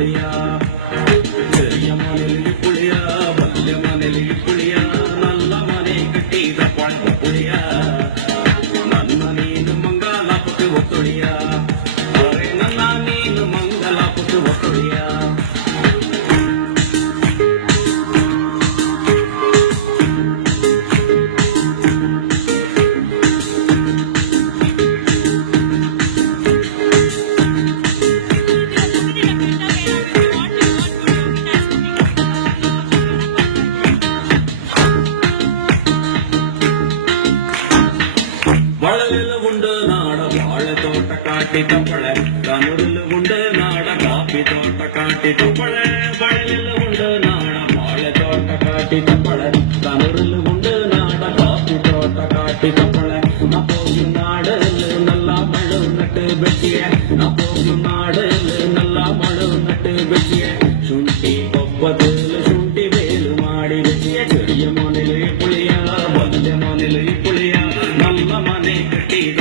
ಒತ್ತೊಳಿಯ ചെറിയ ಮನೆಯಲ್ಲಿ ಪುಳಿಯ ಬಲ್ಯ ಮನೆಯಲ್ಲಿ ಪುಳಿಯ ನಲ್ಲ ಮನೆ ಕಟ್ಟಿದ ಪಂಡ ಪುಳಿಯ ನನ್ನ ನೀನು ಮಂಗಲಾಪಕ್ಕೆ ಒತ್ತೊಳಿಯ ಅರೆ ನನ್ನ ನೀನು ಮಂಗಲಾಪಕ್ಕೆ ಒತ್ತೊಳಿಯ വളലിൽ ഉണ്ട് നാട വാഴത്തോട്ട കാട്ടി തപ്പളെ കനൂരിൽ ഉണ്ട് നാട കാപ്പി തോട്ട കാട്ടി തപ്പളെ വളലിൽ ഉണ്ട് നാട വാഴത്തോട്ട കാട്ടി തപ്പളെ കനൂരിൽ ഉണ്ട് നാട കാപ്പി തോട്ട കാട്ടി തപ്പളെ അപ്പോയി നാടിൽ നല്ല മഴ നട്ട് ಬೆಟ್ಟಿಗೆ അപ്പോയി നാടിൽ നല്ല മഴ നട്ട് ಬೆಟ್ಟಿಗೆ ಶುಂಠಿ ಕೊಪ್ಪದಲ್ಲಿ ಶುಂಠಿ ಬೇಲು ಮಾಡಿ ಬೆಟ್ಟಿಗೆ ചെറിയ ಮನೆಯಲ್ಲಿ ಪುಳಿಯ ಬಲ್ಯ ಮನೆಯಲ್ಲಿ ಪುಳಿಯ ನಮ್ಮ ಮನೆ ಕಟ್ಟಿದ